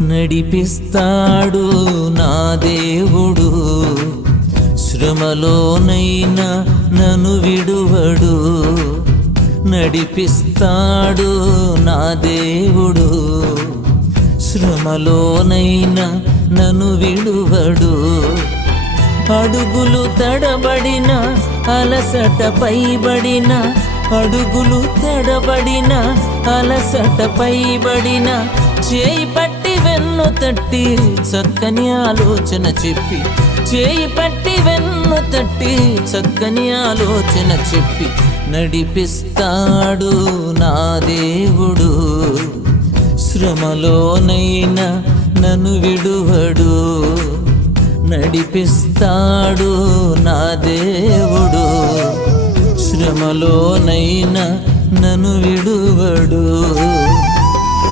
నడిపిస్తాడు నా దేవుడు, శ్రమలోనైనా నన్ను విడువడు. నడిపిస్తాడు నా దేవుడు, శ్రమలోనైనా నన్ను విడువడు. అడుగులు తడబడిన అలసట పైబడిన, అడుగులు తడబడిన అలసట పైబడిన, చేయి పట్టి వెన్ను తట్టి చక్కని ఆలోచన చెప్పి, చేయి పట్టి వెన్ను తట్టి చక్కని ఆలోచన చెప్పి నడిపిస్తాడు నా దేవుడు, శ్రమలోనైనా నన్ను విడువడు. నడిపిస్తాడు నా దేవుడు, శ్రమలోనైనా నన్ను విడువడు.